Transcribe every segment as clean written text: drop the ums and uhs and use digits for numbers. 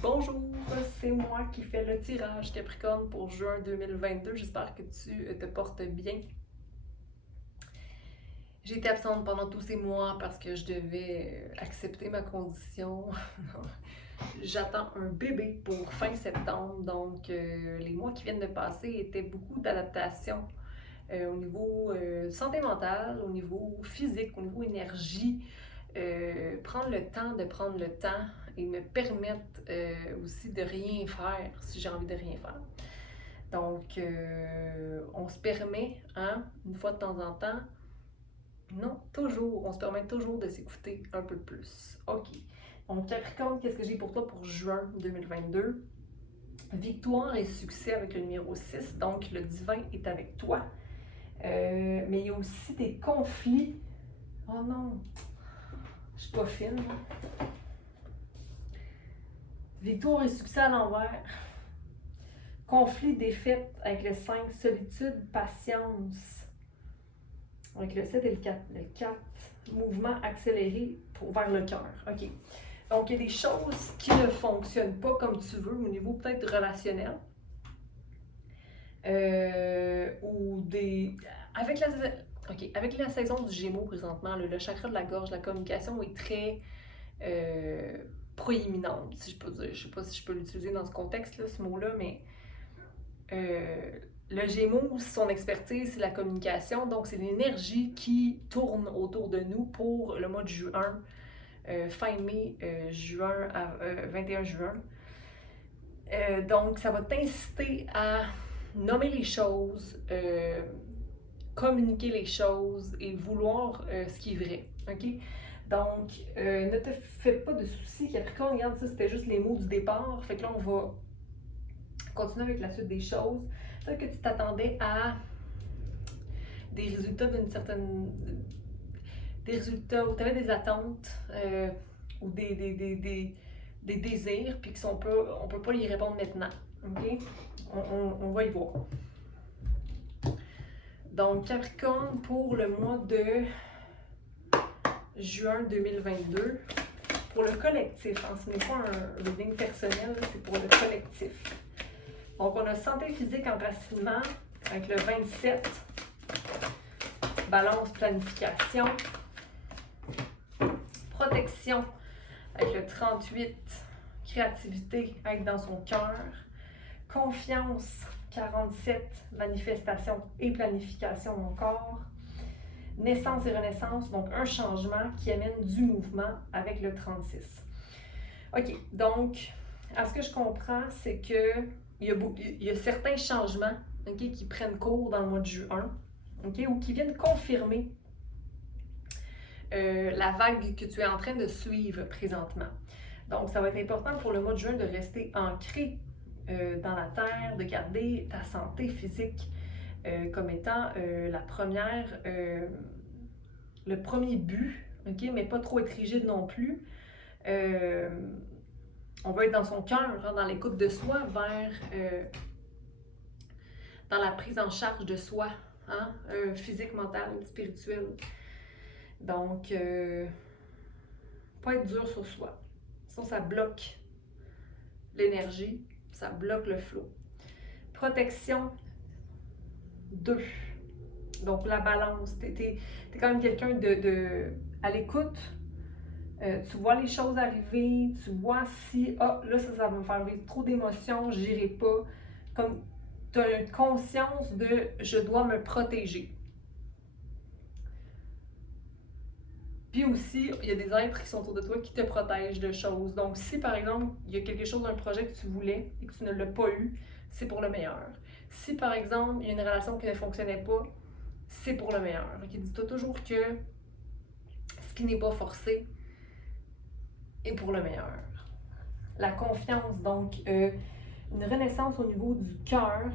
Bonjour, c'est moi qui fais le tirage Capricorne pour juin 2022. J'espère que tu te portes bien. J'ai été absente pendant tous ces mois parce que je devais accepter ma condition. J'attends un bébé pour fin septembre, donc les mois qui viennent de passer étaient beaucoup d'adaptation au niveau santé mentale, au niveau physique, au niveau énergie. Prendre le temps de prendre le temps et me permettre aussi de rien faire si j'ai envie de rien faire. Donc, on se permet, hein, une fois de temps en temps, non, toujours, on se permet toujours de s'écouter un peu plus. OK. Donc, Capricorne, qu'est-ce que j'ai pour toi pour juin 2022? Victoire et succès avec le numéro 6, donc le divin est avec toi. Mais il y a aussi des conflits. Oh non, je suis pas fine. Victoire et succès à l'envers. Conflit, défaite avec le 5, solitude, patience. Avec le 7 et le 4. Le 4, mouvement accéléré vers le cœur. OK. Donc, il y a des choses qui ne fonctionnent pas comme tu veux au niveau peut-être relationnel. Ou des. Avec la saison du Gémeaux présentement, le chakra de la gorge, la communication est très proéminente, si je peux dire. Je sais pas si je peux l'utiliser dans ce contexte-là, ce mot-là, mais le Gémeaux, son expertise, c'est la communication, donc c'est l'énergie qui tourne autour de nous pour le mois de juin, fin mai, juin à 21 juin. Donc, ça va t'inciter à nommer les choses, communiquer les choses et vouloir ce qui est vrai. OK? Donc, ne te fais pas de soucis. Capricorne, regarde, ça, c'était juste les mots du départ. Fait que là, on va continuer avec la suite des choses. Peut-être que tu t'attendais à des résultats d'une certaine. Des résultats où tu avais des attentes ou des désirs, puis qu'on peut pas y répondre maintenant. OK? On va y voir. Donc, Capricorne, pour le mois de juin 2022, pour le collectif, hein, ce n'est pas un reading personnel, c'est pour le collectif. Donc, on a santé physique, enracinement avec le 27, balance, planification, protection avec le 38, créativité avec dans son cœur, confiance, 47, manifestation et planification encore, naissance et renaissance, donc un changement qui amène du mouvement avec le 36. OK, donc, à ce que je comprends, c'est que il y a certains changements, okay, qui prennent cours dans le mois de juin, okay, ou qui viennent confirmer la vague que tu es en train de suivre présentement. Donc, ça va être important pour le mois de juin de rester ancré dans la terre, de garder ta santé physique comme étant le premier but, okay, mais pas trop être rigide non plus. On va être dans son cœur, hein, dans l'écoute de soi, dans la prise en charge de soi, hein, physique, mental, spirituel. Donc, pas être dur sur soi. Sinon, ça bloque l'énergie, ça bloque le flow. Protection 2. Donc, la balance. T'es quand même quelqu'un à l'écoute. Tu vois les choses arriver, tu vois si, là, ça va me faire vivre trop d'émotions, j'irai pas. Comme, tu as une conscience de je dois me protéger. Puis aussi, il y a des êtres qui sont autour de toi qui te protègent de choses. Donc, si par exemple, il y a quelque chose d'un projet que tu voulais et que tu ne l'as pas eu, c'est pour le meilleur. Si par exemple, il y a une relation qui ne fonctionnait pas, c'est pour le meilleur. Donc, dis-toi toujours que ce qui n'est pas forcé est pour le meilleur. La confiance, donc, une renaissance au niveau du cœur,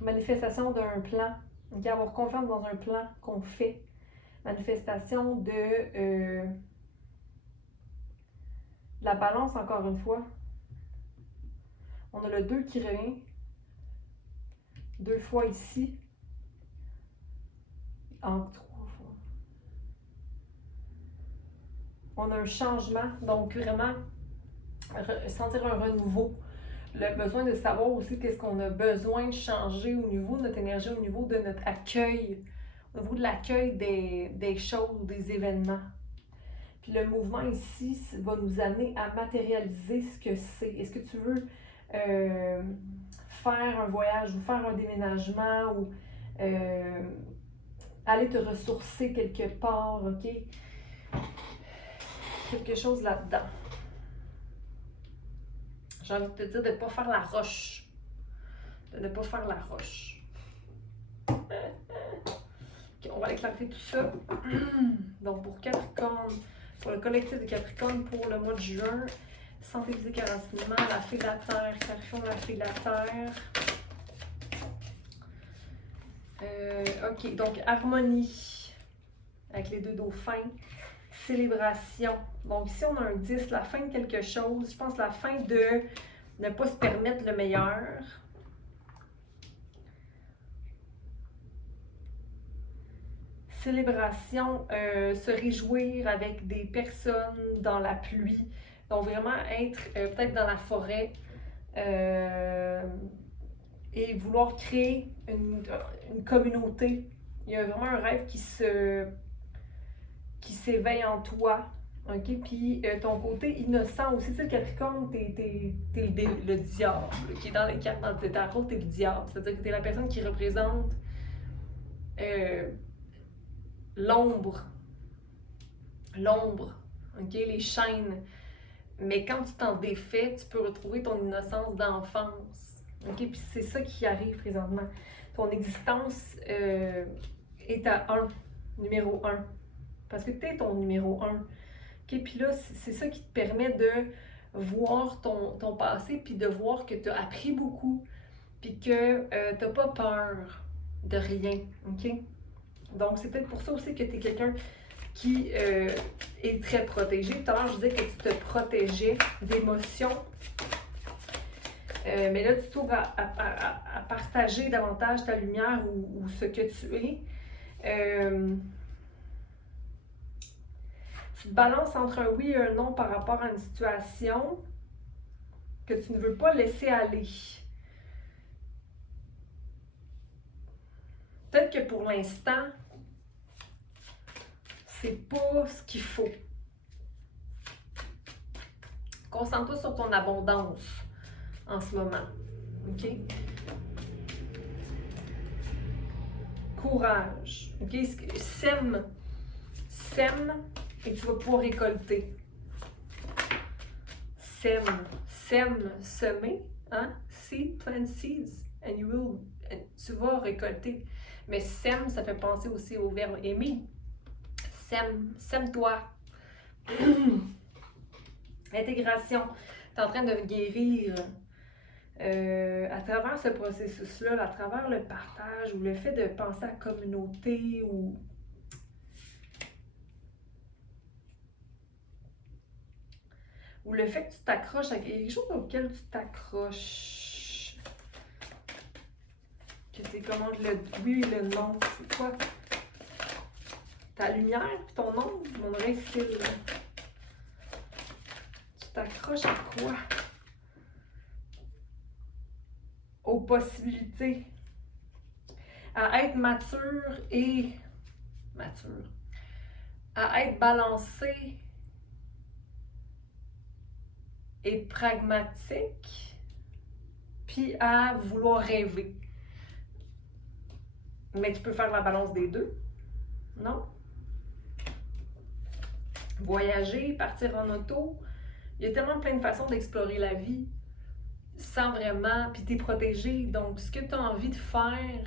manifestation d'un plan, donc avoir confiance dans un plan qu'on fait, manifestation de la balance, encore une fois. On a le 2 qui revient 2 fois ici, en 3 fois. On a un changement, donc vraiment sentir un renouveau. Le besoin de savoir aussi qu'est-ce qu'on a besoin de changer au niveau de notre énergie, au niveau de notre accueil, au niveau de l'accueil des choses, des événements. Puis le mouvement ici va nous amener à matérialiser ce que c'est. Est-ce que tu veux faire un voyage ou faire un déménagement ou aller te ressourcer quelque part, ok? Quelque chose là-dedans. J'ai envie de te dire de ne pas faire la roche. De ne pas faire la roche. Okay, on va aller clarifier tout ça. Donc pour Capricorne, pour le collectif de Capricorne pour le mois de juin, santé physique et renseignement, la fée de la terre, Capricorne, la fée de la terre. Ok, donc harmonie avec les deux dauphins. Célébration. Donc ici on a un 10, la fin de quelque chose. Je pense la fin de ne pas se permettre le meilleur. Célébration, se réjouir avec des personnes dans la pluie. Donc vraiment être peut-être dans la forêt et vouloir créer une communauté. Il y a vraiment un rêve qui s'éveille en toi. OK? Puis ton côté innocent aussi, tu sais, le Capricorne, t'es le diable, qui est dans les cartes dans le tarot, t'es le diable. C'est-à-dire que t'es la personne qui représente l'ombre, OK? Les chaînes. Mais quand tu t'en défais, tu peux retrouver ton innocence d'enfance. OK? Puis c'est ça qui arrive présentement. Ton existence est à 1, numéro 1. Parce que tu es ton numéro 1. Okay? Puis là, c'est ça qui te permet de voir ton passé, puis de voir que tu as appris beaucoup, puis que tu n'as pas peur de rien. Okay? Donc, c'est peut-être pour ça aussi que tu es quelqu'un qui est très protégé. Tout à l'heure, je disais que tu te protégeais d'émotions. Mais là, tu t'ouvres à partager davantage ta lumière ou ce que tu es. Tu te balances entre un oui et un non par rapport à une situation que tu ne veux pas laisser aller. Peut-être que pour l'instant, c'est pas ce qu'il faut. Concentre-toi sur ton abondance en ce moment. OK? Courage. OK? Sème et tu vas pouvoir récolter. Sème, semer, hein? Seed, plant seeds, and tu vas récolter. Mais sème, ça fait penser aussi au verbe aimer. Sème-toi. Intégration. Tu es en train de guérir à travers ce processus-là, à travers le partage ou le fait de penser à la communauté ou le fait que tu t'accroches à quelque chose auquel tu t'accroches. Que c'est comment le oui et le non. C'est quoi? Ta lumière et ton ombre, mon oreille cils. Tu t'accroches à quoi? Aux possibilités. À être mature. À être balancé et pragmatique, puis à vouloir rêver. Mais tu peux faire la balance des deux, non? Voyager, partir en auto, il y a tellement plein de façons d'explorer la vie sans vraiment, puis t'es protégé, donc ce que tu as envie de faire,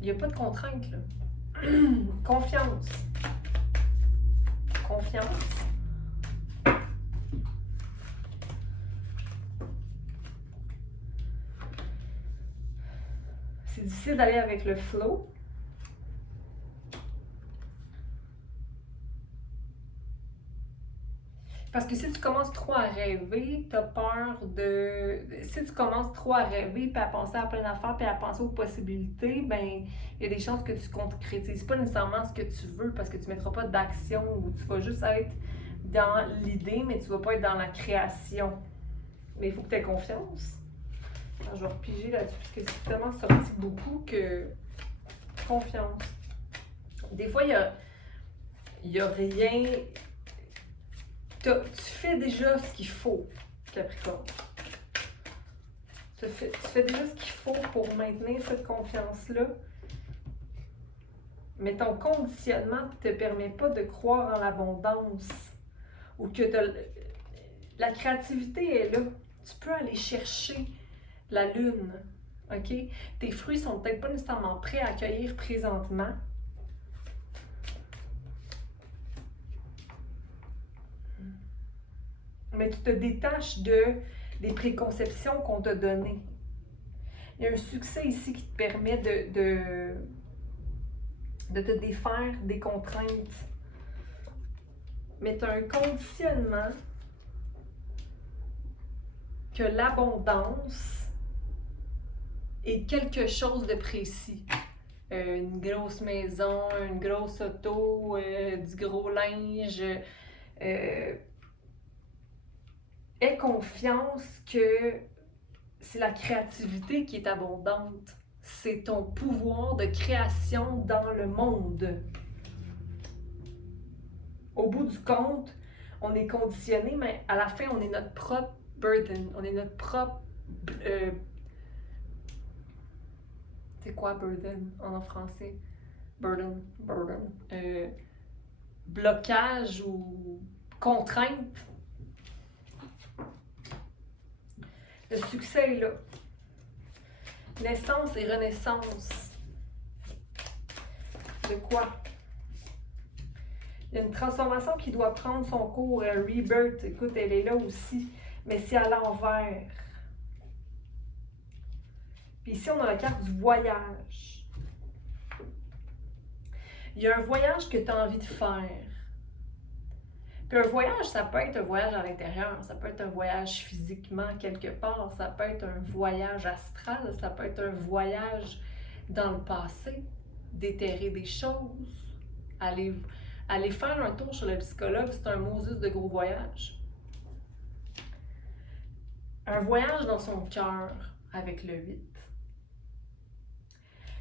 il n'y a pas de contrainte, là. Confiance. C'est difficile d'aller avec le flow. Parce que si tu commences trop à rêver, tu as peur de... Si tu commences trop à rêver, puis à penser à plein d'affaires, puis à penser aux possibilités, ben il y a des chances que tu concrétises pas nécessairement ce que tu veux parce que tu ne mettras pas d'action ou tu vas juste être dans l'idée, mais tu vas pas être dans la création. Mais il faut que tu aies confiance. Alors, je vais repiger là-dessus, parce que c'est tellement sorti beaucoup que... Confiance. Des fois, il y a rien... Tu fais déjà ce qu'il faut, Capricorne. Tu fais déjà ce qu'il faut pour maintenir cette confiance-là. Mais ton conditionnement ne te permet pas de croire en l'abondance. Ou que la créativité est là. Tu peux aller chercher la lune. OK? Tes fruits sont peut-être pas nécessairement prêts à accueillir présentement. Mais tu te détaches des préconceptions qu'on t'a données. Il y a un succès ici qui te permet de te défaire des contraintes. Mais tu as un conditionnement que l'abondance est quelque chose de précis. Une grosse maison, une grosse auto, du gros linge. Aie confiance que c'est la créativité qui est abondante. C'est ton pouvoir de création dans le monde. Au bout du compte, on est conditionné, mais à la fin, on est notre propre burden. On est notre propre... c'est quoi burden en français? Burden. Blocage ou contrainte. Le succès est là. Naissance et renaissance. De quoi? Il y a une transformation qui doit prendre son cours. Rebirth, écoute, elle est là aussi. Mais c'est à l'envers. Puis ici, on a la carte du voyage. Il y a un voyage que tu as envie de faire. Puis un voyage, ça peut être un voyage à l'intérieur, ça peut être un voyage physiquement quelque part, ça peut être un voyage astral, ça peut être un voyage dans le passé, déterrer des choses, aller faire un tour chez le psychologue, c'est un Moses de gros voyage. Un voyage dans son cœur avec le 8.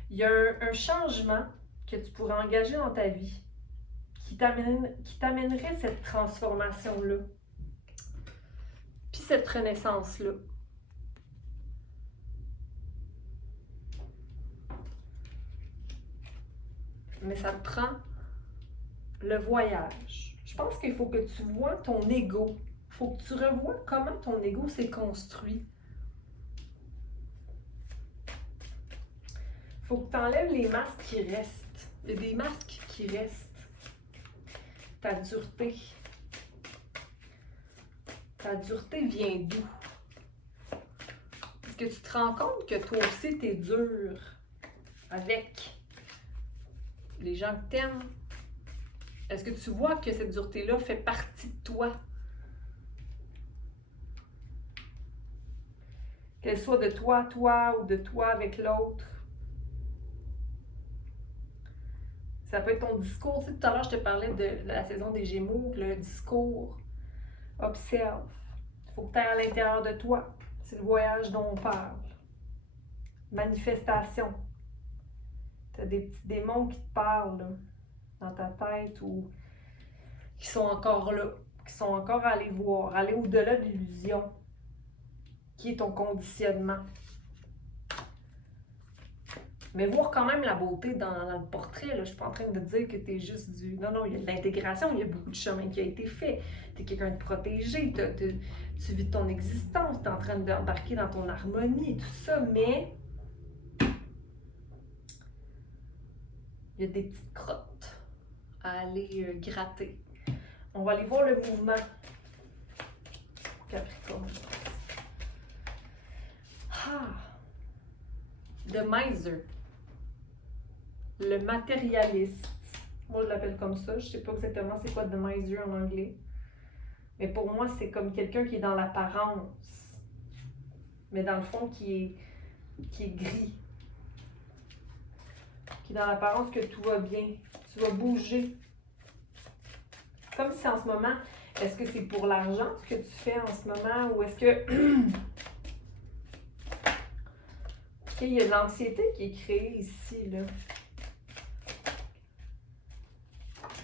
Il y a un changement que tu pourrais engager dans ta vie qui t'amènerait cette transformation-là. Puis cette renaissance-là. Mais ça te prend le voyage. Je pense qu'il faut que tu vois ton ego. Il faut que tu revoies comment ton ego s'est construit. Il faut que tu enlèves les masques qui restent. Il y a des masques qui restent. Ta dureté. Ta dureté vient d'où? Est-ce que tu te rends compte que toi aussi, tu es dur avec les gens que t'aimes? Est-ce que tu vois que cette dureté-là fait partie de toi? Qu'elle soit de toi à toi ou de toi avec l'autre. Ça peut être ton discours. Tu sais, tout à l'heure, je te parlais de la saison des Gémeaux, le discours. Observe. Il faut que tu ailles à l'intérieur de toi. C'est le voyage dont on parle. Manifestation. Tu as des petits démons qui te parlent là, dans ta tête ou qui sont encore là, qui sont encore à aller voir, aller au-delà de l'illusion, qui est ton conditionnement. Mais voir quand même la beauté dans le portrait, là. Je suis pas en train de dire que tu es juste du... Non, il y a de l'intégration, il y a beaucoup de chemin qui a été fait. Tu es quelqu'un de protégé, tu vis ton existence, tu es en train d'embarquer dans ton harmonie et tout ça, mais il y a des petites crottes à aller gratter. On va aller voir le mouvement. Capricorne. The Miser. Le matérialiste. Moi, je l'appelle comme ça. Je sais pas exactement c'est quoi The Miser en anglais. Mais pour moi, c'est comme quelqu'un qui est dans l'apparence. Mais dans le fond, qui est gris. Qui est dans l'apparence que tout va bien. Tu vas bouger. Comme si en ce moment, Est-ce que c'est pour l'argent ce que tu fais en ce moment ou est-ce que... OK, il y a de l'anxiété qui est créée ici, là.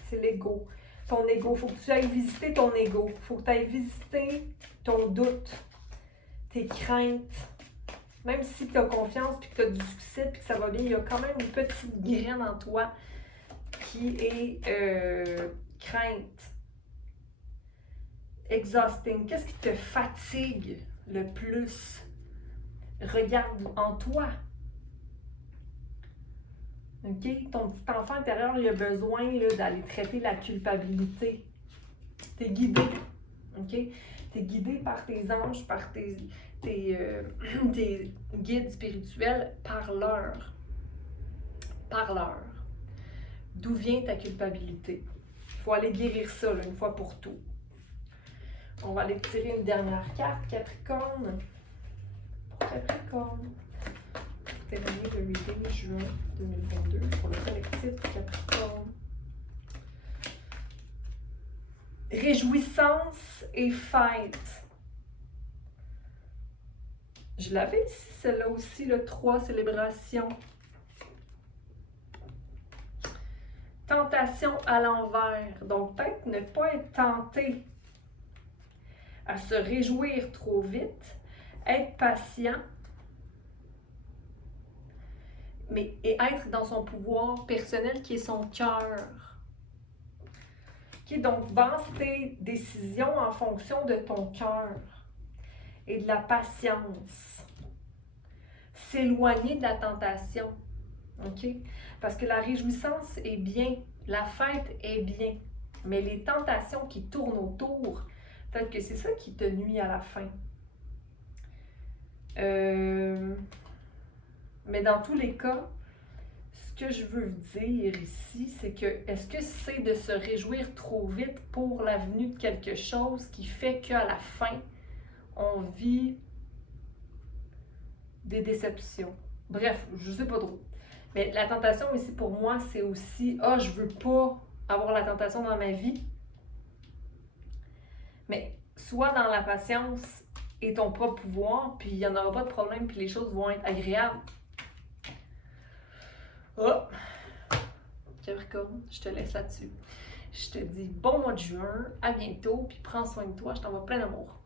C'est l'ego. Ton ego. Il faut que tu ailles visiter ton ego. Il faut que tu ailles visiter ton doute, tes craintes. Même si tu as confiance, puis que tu as du succès, puis que ça va bien, il y a quand même une petite graine en toi qui est crainte. Exhausting. Qu'est-ce qui te fatigue le plus? Regarde en toi. OK? Ton petit enfant intérieur, il a besoin d'aller traiter la culpabilité. Tu es guidé. OK? Tu es guidé par tes anges, par tes guides spirituels. Parleur. D'où vient ta culpabilité? Il faut aller guérir ça là, une fois pour tout. On va aller tirer une dernière carte, Capricorne. Capricorne. Terminer le 8 juin 2022 pour le collectif Capricorne. Réjouissance et fête. Je l'avais ici, celle-là aussi, le 3, célébration. Tentation à l'envers. Donc, peut-être ne pas être tenté à se réjouir trop vite, être patient, et être dans son pouvoir personnel qui est son cœur. Okay, donc, base tes décisions en fonction de ton cœur et de la patience. S'éloigner de la tentation. OK? Parce que la réjouissance est bien, la fête est bien, mais les tentations qui tournent autour, peut-être que c'est ça qui te nuit à la fin. Mais dans tous les cas, ce que je veux dire ici, c'est que est-ce que c'est de se réjouir trop vite pour la venue de quelque chose qui fait qu'à la fin, on vit des déceptions? Bref, je sais pas trop. Mais la tentation ici, pour moi, c'est aussi « Ah, je veux pas avoir la tentation dans ma vie. » Mais sois dans la patience et ton propre pouvoir, puis il n'y en aura pas de problème, puis les choses vont être agréables. Oh! Capricorne, je te laisse là-dessus. Je te dis bon mois de juin, à bientôt, puis prends soin de toi, je t'envoie plein d'amour.